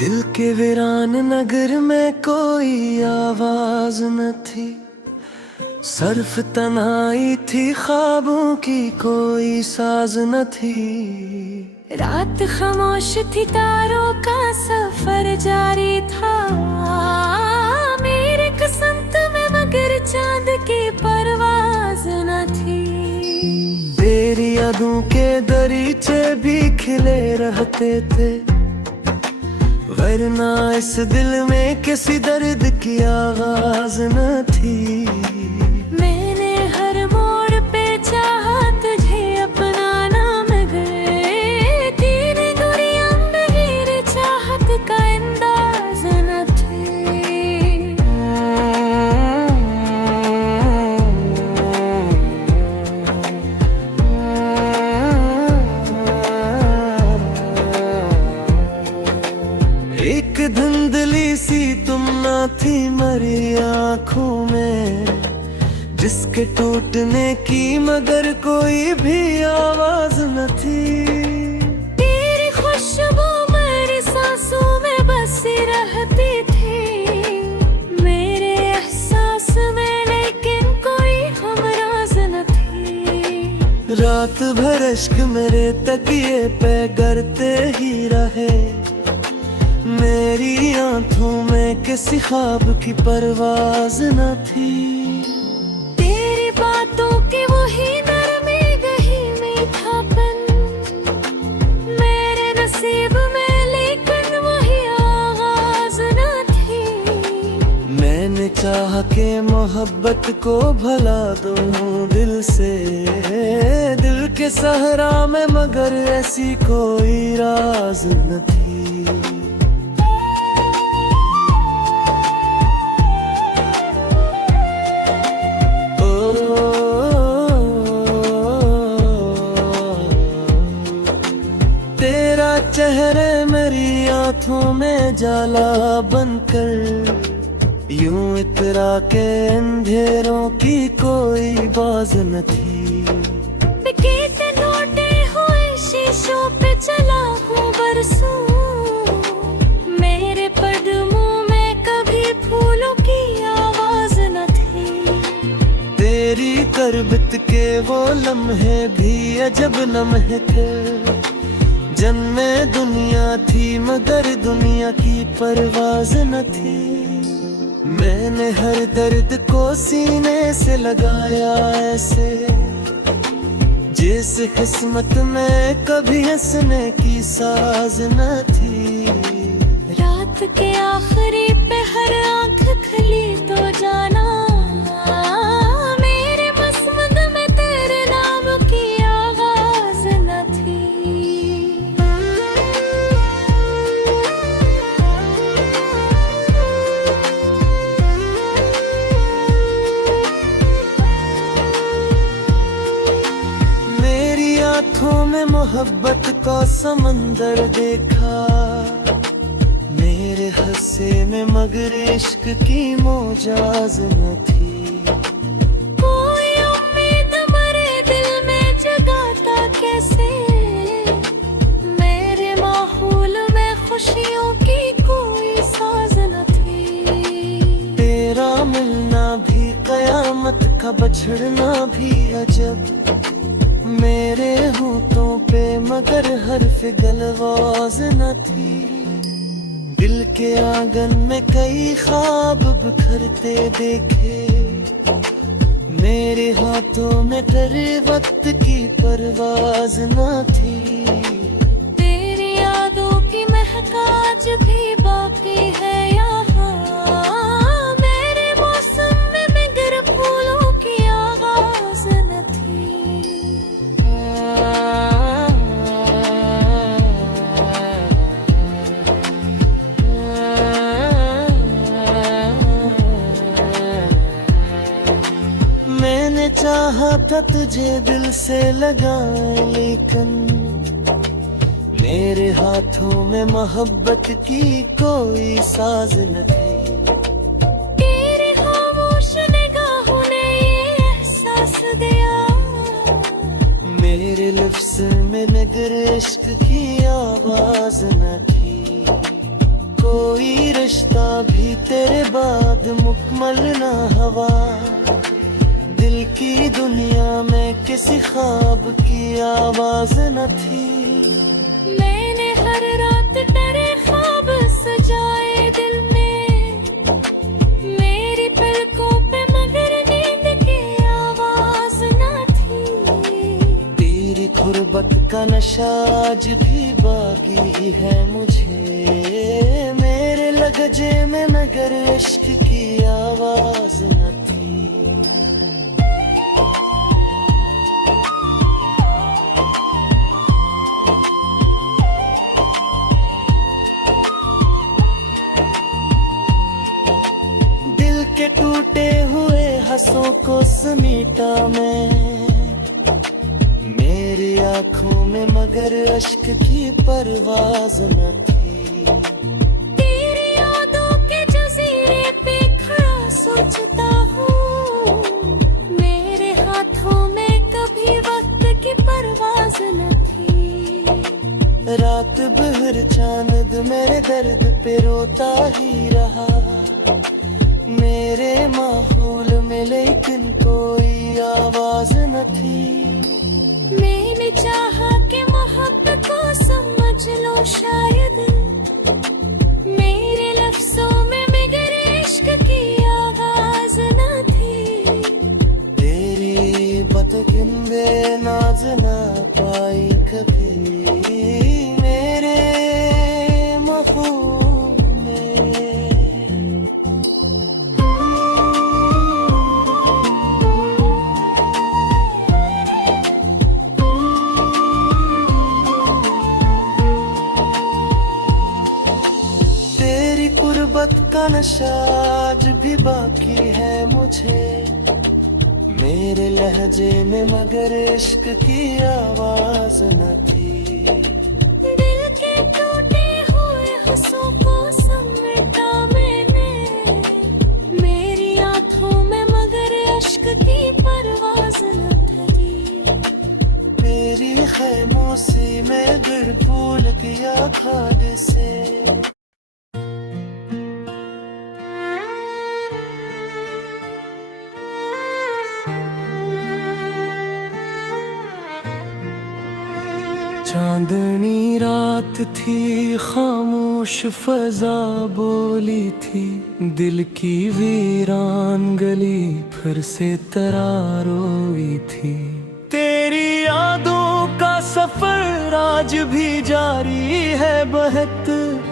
दिल के वीरान नगर में कोई आवाज न थी, सर्फ तन्हाई थी, ख्वाबों की कोई साज न थी। रात खामोश थी, तारों का सफर जारी था। मेरे किस्मत में मगर चांद की परवाज न थी। तेरी यादों के दरीचे भी खिले रहते थे, वरना इस दिल में किसी दर्द की आवाज न थी। मैंने हर मोड़ पे चाहा तुझे अपनाना, मगर तेरी दुनिया में मेरी चाहत का अंदाज न थी। एक धुंधली सी तुम ना थी मरी आँखों में, जिसके टूटने की मगर कोई भी आवाज न थी। तेरी खुशबू मेरी सांसों में बसी रहती थी, मेरे एहसास में लेकिन कोई हमराज न थी। रात भर अश्क मेरे तकिए पे गिरते ही रहे, मेरी आंखों में किसी ख्वाब की परवाज न थी। तेरी बातों की वही नरमी गही मीठापन, मेरे नसीब में लेकिन वही आवाज न थी। मैंने चाहा के मोहब्बत को भला दूं दिल से, दिल के सहरा में मगर ऐसी कोई राज न थी। तेरा चेहरे मेरी आंखों में जाला बनकर, यूं इतरा के अंधेरों की कोई बाज न थी। बिकेते लौटे हुए शीशों पे चला हूँ बरसों, मेरे कदमों में कभी फूलों की आवाज न थी। तेरी करबत के वो लम्हे भी अजब लम्हे थे, जन्मे दुनिया थी मगर दुनिया की परवाज न थी। मैंने हर दर्द को सीने से लगाया ऐसे, जिस किस्मत में कभी हंसने की साज न थी। रात के आखिरी पे हर आंख खली तो जाना, मेरे मसमद में तेरे नाम की आवाज न थी। मेरी आंखों में मोहब्बत का समंदर देखा, मेरे हंसे में मगर इश्क की मौजाज न थी। कोई उम्मीद मरे दिल में जगाता कैसे, मेरे माहौल में खुशियों की कोई साज न थी। तेरा मिलना भी कयामत का, बछड़ना भी अजब, मेरे होठों पे मगर हर्फ गलवाज न थी। दिल के आंगन में कई ख्वाब बिखरते देखे, मेरे हाथों में तेरे वक्त की परवाज न थी। तेरी यादों की महक आज भी बाकी है यहाँ, मेरे मौसम में मगर फूलों की आवाज न थी। मैंने चाहा था तुझे दिल से लगाए, लेकिन मेरे हाथों में मोहब्बत की कोई साज न थी। तेरे खामोश निगाहों ने ये एहसास दिया, मेरे लिप्स में मगर इश्क की आवाज न थी। बाद मुकम्मल ना हवा। दिल की दुनिया में किसी ख्वाब की आवाज न थी। मैंने हर रात डरे ख्वाब सजाए दिल में, मेरी पलकों पे मगर नींद की आवाज न थी। तेरी गुर्बत का नशा आज भी बाकी है मुझे, मेरे लगजे में मगर इश्क की आवाज न थी। दिल के टूटे हुए हंसों को समीटा मैं, मेरी आंखों में मगर अश्क की परवाज न थी। तेरी यादों के जजीरे पे खड़ा सोचता हूँ, मेरे हाथों में कभी वक्त की परवाज न थी। रात भर चांद मेरे दर्द पे रोता ही रहा, मेरे माहौल में लेकिन कोई आवाज न थी। मैंने चाहा कि मोहब्बत को समझ लो शायद, मेरे लफ्जों में मगर इश्क की आवाज न थी। तेरी बतकंदे नाज ना पाई कभी मेरे महबूब में। तेरी गुर्बत का नशा आज भी बाकी है मुझे, मेरे लहजे में मगर इश्क की आवाज न थी। दिल के टूटे हुए हंसों को समेटा मैंने, मेरी आंखों में मगर इश्क की परवाज न थी। मेरी खामोशी में दिल भूल गया खाद से। चांदनी रात थी, खामोश फजा बोली थी, दिल की वीरान गली फिर से तरार रोई थी। तेरी यादों का सफर आज भी जारी है बहत,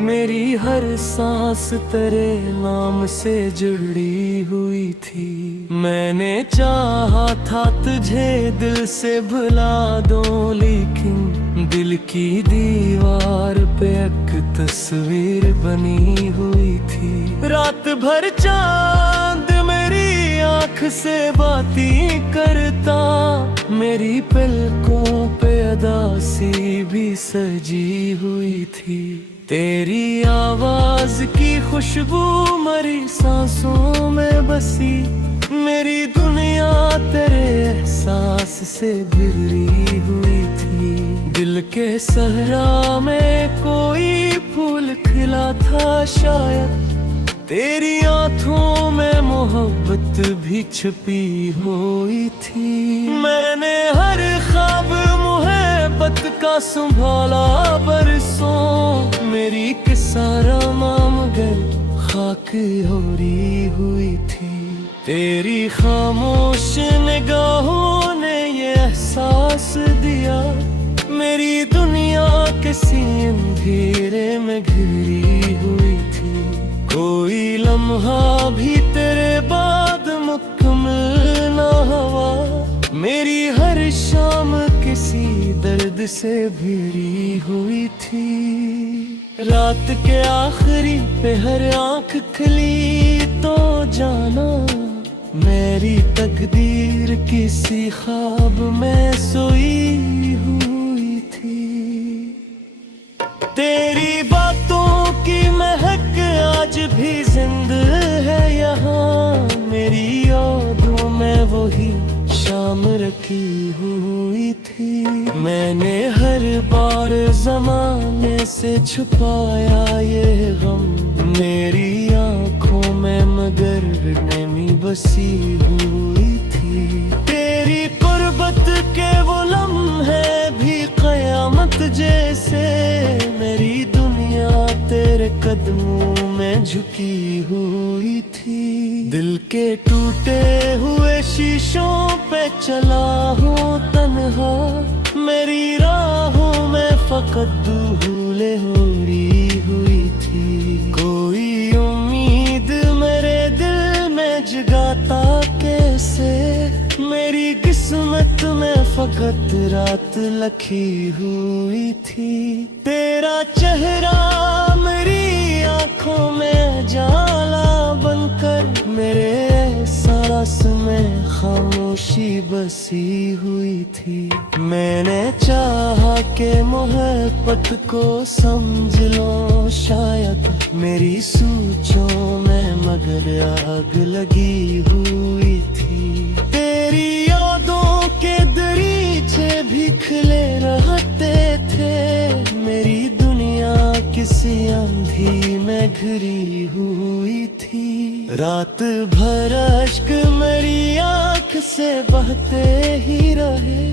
मेरी हर सांस तेरे नाम से जुड़ी हुई थी। मैंने चाहा था तुझे दिल से भुला दूं, लेकिन दिल की दीवार पे एक तस्वीर बनी हुई थी। रात भर चांद मेरी आंख से बातें करता, मेरी पलकों पे अदासी भी सजी हुई थी। तेरी आवाज की खुशबू मरी सांसों में बसी, मेरी दुनिया तेरे एहसास से घिरी हुई थी। दिल के सहरा में कोई फूल खिला था शायद, तेरी आंखों में मोहब्बत भी छुपी हुई थी। मैंने हर ख्वाब मोहब्बत का संभाला बरसों, मेरी किसारा मगर खाक होरी हुई थी। तेरी खामोश निगाहों ने ये एहसास दिया, मेरी दुनिया किसी अंधेरे में घिरी हुई थी। कोई लम्हा भी तेरे बाद मुकम्मल ना हुआ, मेरी हर शाम किसी दर्द से भिड़ी हुई थी। रात के आखिरी पे हर आंख खुली तो जाना, मेरी तकदीर किसी ख्वाब में सोई हुई थी। तेरी बातों की महक आज भी जिंदा है यहाँ, मेरी यादों में वही शाम रखी हुई थी। मैंने हर बार जमाने से छुपाया ये गम, मेरी आंखों में बसी हुई थी। तेरी कुर्बत के वो लम्हे भी कयामत जैसे, मेरी दुनिया तेरे कदमों में झुकी हुई थी। दिल के टूटे हुए शीशों पे चला हूँ तन्हा, मेरी राहों में फकत धूलें हो रही हुई थी। कोई उम्मीद मेरे दिल में जगाता कैसे, मेरी किस्मत में फकत रात लिखी हुई थी। तेरा चेहरा मेरी आंखों में जाला बनकर, मेरे एहसास में खामोशी बसी हुई थी। मैंने चाहा कि मोहब्बत को समझ लो शायद, मेरी सोचों में मगर आग लगी हुई थी। तेरी यादों के दरीचे भी खिले रहते थे, मेरी दुनिया किसी आंधी में घिरी हुई थी। रात भर अश्क मेरी आँख से बहते ही रहे,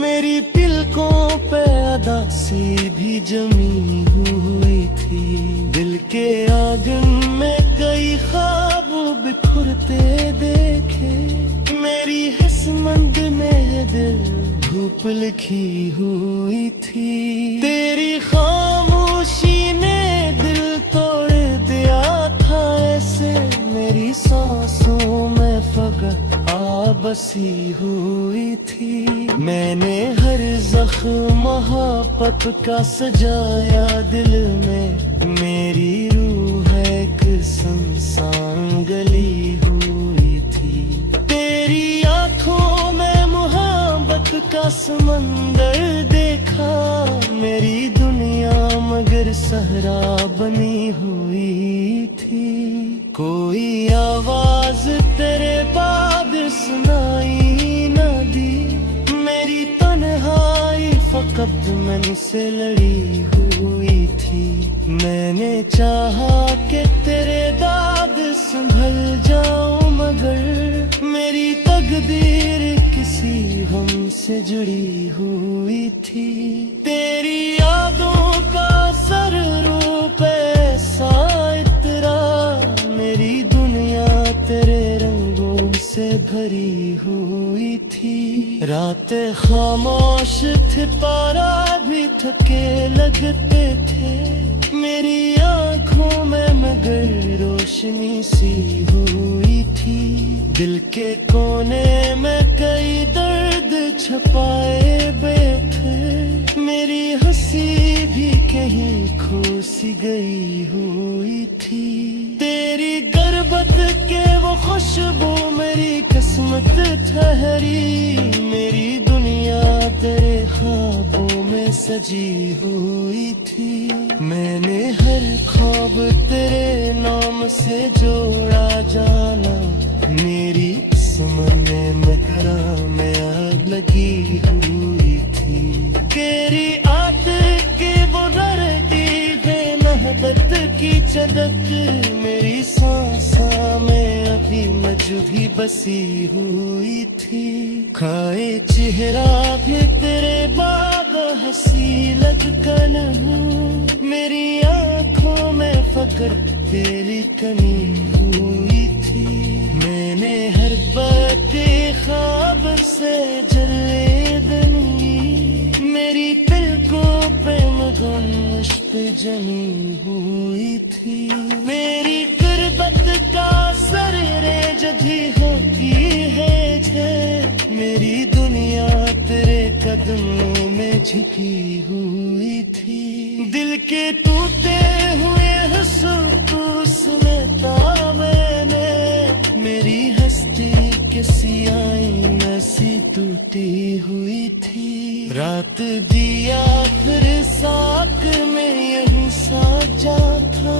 मेरी पिलकों पे अदासी भी जमी हुई थी। दिल के आंगन में कई ख्वाब बिखरते देखे, मेरी किस्मत में दिल धूप लिखी हुई थी। तेरी खामोशी ने दिल तोड़ दिया था ऐसे, मेरी सांसों में फकत आ बसी हुई थी। मैंने हर जख्म मोहब्बत का सजाया दिल में, मेरी रूह एक सुनसान गली हुई थी। तेरी आंखों में मोहब्बत का समंदर देखा, मेरी दुनिया मगर सहरा बनी हुई थी। कोई आवाज तेरे बाद सुनाई न दी, मेरी तन्हाई फकत मन से लड़ी हुई थी। मैंने चाहा कि तेरे दाद संभल जाऊं मगर, मेरी तकदीर किसी गम से जुड़ी हुई थी। तेरी यादों का सर रूप ऐसा इतरा, मेरी दुनिया तेरे रंगों से भरी हुई थी। रातें खामोश थे पारा भी थके लगते थे, मेरी आंखों में मगर रोशनी सी हुई थी। दिल के कोने में कई दर्द छुपाए बैठे, मेरी हंसी भी कहीं खो सी गई हुई थी। तेरी गुर्बत के वो खुशबू मेरी किस्मत ठहरी, मेरी दुनिया तेरे ख्वाबों में सजी हुई थी। मैंने हर ख्वाब तेरे नाम से जोड़ा जाना, मेरी किस्मत में मकरा में आग लगी हुई थी। तेरी आत के वो दर्दी बेमहबत की चदक, मेरी सांसा में अभी मजबी बसी हुई थी। खाए चेहरा भी तेरे बाद हंसी लगकर नहीं, मेरी आंखों में फकर तेरी कमी हुई थी। मैंने हर बात ख्वाब से जले दनी, मेरी पलकों पे मगन पे जमी हुई थी। मेरी गुर्बत का सर रेजदी होती है जे, मेरी दुनिया तेरे कदमों में झुकी हुई थी। दिल के टूटे हुए हंसूस में मैंने, मेरी हस्ती किसी आईने सी टूटी हुई थी। रात दिया फिर साक में यही साजा था,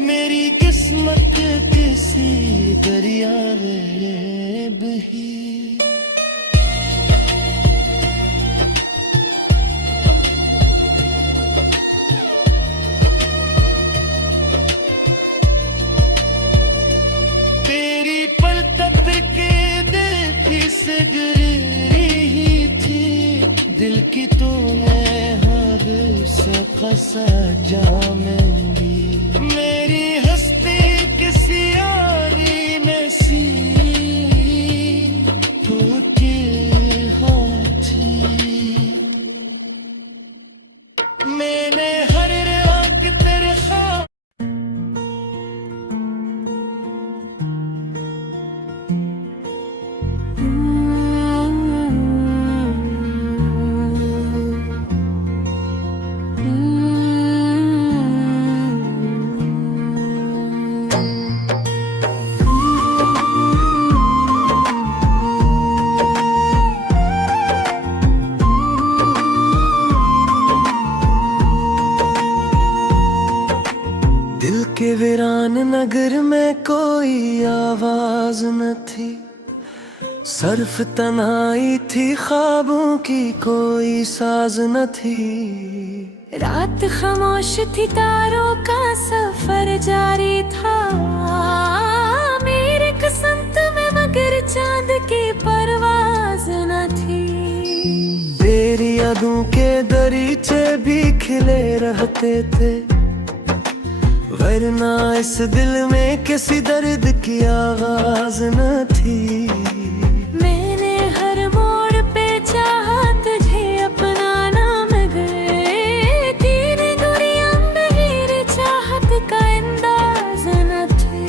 मेरी किस्मत किसी दरिया में बही। तेरी पलकत की तूने हर सखा सजा मेरी हस्ती किसी यारी ने सी तू के हाथी मैंने हर रात तेरे ख्वाब दिल के वीरान नगर में कोई आवाज न थी, सर्फ तन्हाई थी, ख्वाबों की कोई साज न थी। रात खामोश थी, तारों का सफर जारी था, मेरे किस्मत में मगर चांद की परवाज न थी। तेरी यादों के दरीचे भी खिले रहते थे, वरना इस दिल में किसी दर्द की आवाज न थी। मैंने हर मोड़ पे चाहा तुझे अपनाना, मगर तेरी दुनिया में मेरी चाहत का अंदाज न थी।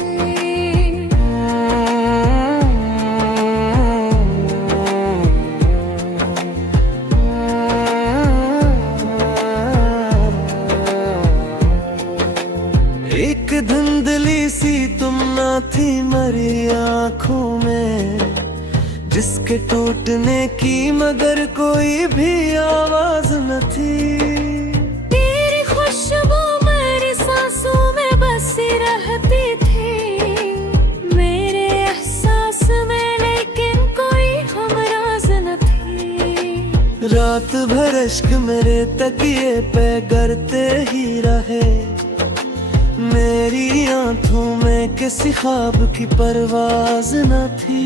एक धुंधली सी तुम ना थी मरी आँखों में, जिसके टूटने की मगर कोई भी आवाज न थी। तेरी खुशबू मेरी सांसों में बसी रहती थी, मेरे एहसास में लेकिन कोई हमराज न थी। रात भर इश्क मेरे तकिए पे करते ही रहे, मेरी आंखों में किसी ख्वाब की परवाज न थी।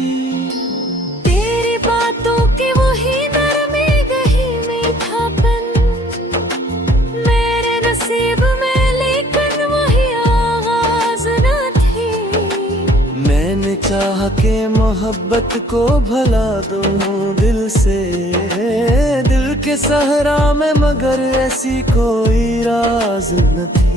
तेरी बातों की वही नरमी गही मीठापन, मेरे नसीब में लेकिन वही आवाज न थी। मैंने चाहा के मोहब्बत को भला दूं दिल से, दिल के सहरा में मगर ऐसी कोई राज न थी।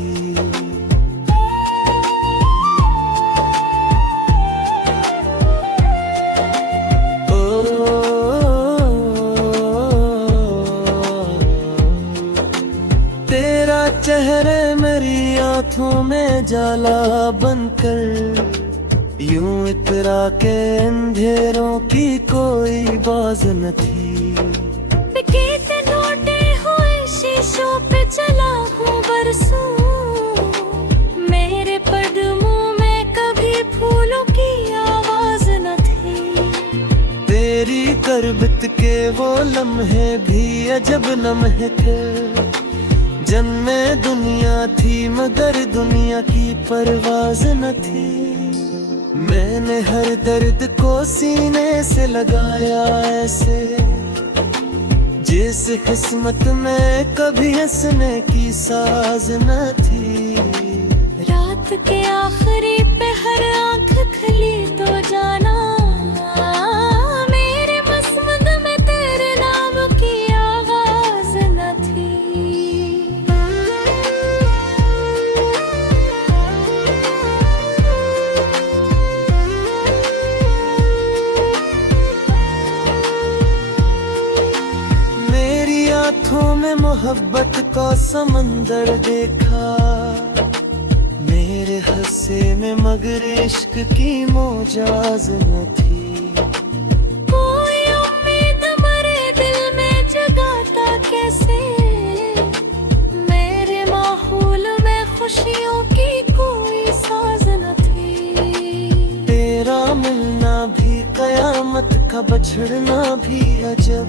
तेरा चेहरे मेरी आंखों में जाला बनकर, यूं इतरा के अंधेरों की कोई बाज न थी। बिकेते टूटे हुए शीशों पे चला हूँ बरसों, मेरे कदमों में कभी फूलों की आवाज न थी। तेरी करबत के वो लम्हे भी अजब लम्हे थे, जन्मे दुनिया थी मगर दुनिया की परवाज न थी। मैंने हर दर्द को सीने से लगाया ऐसे, जिस किस्मत में कभी हंसने की साज न थी। रात के आखिरी पे हर आंख खुली तो जाना, मेरे मसमद में तेरे नाम की आवाज न थी। मेरी आंखों में मोहब्बत का समंदर देखा, मेरे हंसे में मगर इश्क की मोजाज न थी। कोई उम्मीद मरे दिल में जगाता कैसे, मेरे माहौल में खुशियों की कोई साज न थी। तेरा मिलना भी कयामत का बछड़ना भी अजब,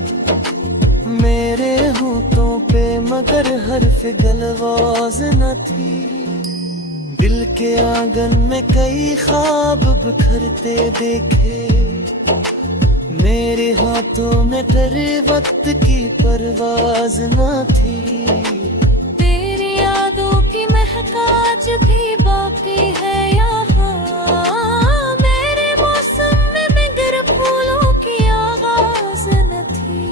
मेरे होठों पे मगर हर्फ गलवाज न थी। दिल के आंगन में कई ख्वाब बिखरते देखे, मेरे हाथों में तेरे वक्त की परवाज न थी। तेरी यादों की महक आज भी बाकी है यहाँ। मेरे मौसम में मगर फूलों की आवाज न थी।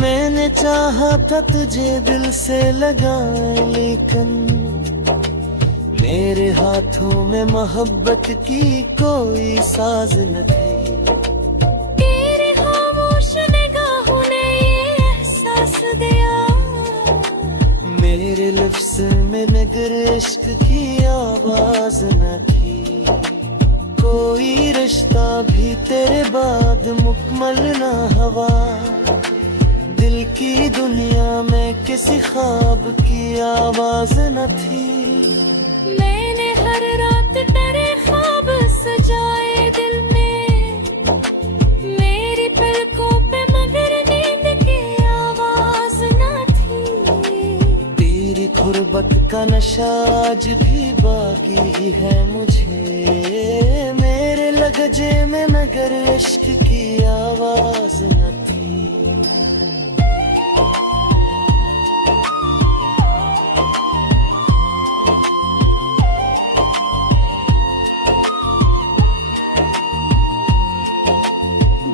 मैंने चाहा था तुझे दिल से लगाए, लेकिन मेरे हाथों में मोहब्बत की कोई साज न थी। तेरी खामोश निगाहों ने ये एहसास दिया। मेरे लिप्स में मगर इश्क की आवाज न थी। कोई रिश्ता भी तेरे बाद मुकम्मल न हुआ। दिल की दुनिया में किसी ख्वाब की आवाज न थी। मैंने हर रात तेरे ख्वाब सजाए दिल में। मेरी पलकों पे मगर नींद की आवाज न थी। तेरी गुर्बत का नशा आज भी बाकी है मुझे। मेरे लहजे में मगर इश्क की आवाज न थी।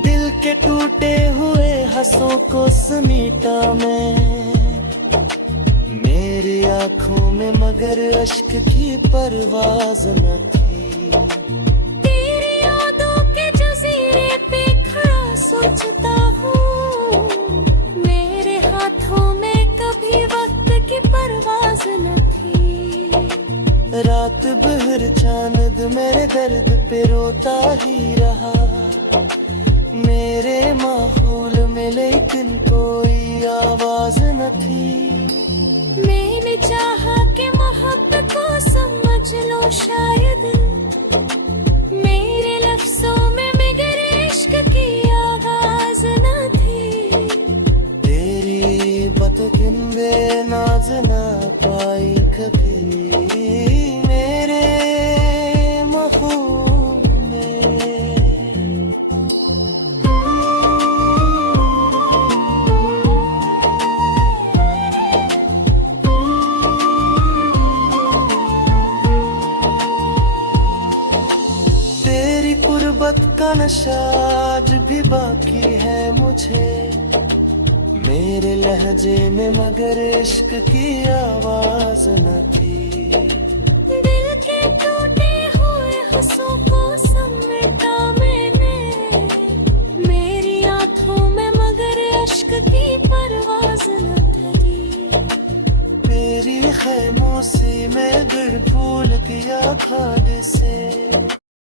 दिल के टूटे हुए हंसों को समीटा मैं। मेरी आंखों में मगर अश्क की परवाज न थी। तेरी यादों के जजीरे पे खड़ा सोचता हूँ। मेरे हाथों में कभी वक्त की परवाज न थी। रात भर चांद मेरे दर्द पे रोता ही रहा। मेरे माहौल में लेकिन कोई आवाज न थी। मैंने चाहा कि मोहब्बत को समझ लो शायद। मेरे लफ्जों में मगर इश्क की आवाज न थी। तेरी बतकंदे नाज न पाई कभी मेरे महबूब में। तेरी गुर्बत का नशा आज भी बाकी है मुझे। मेरे लहजे में मगर इश्क की आवाज न थी।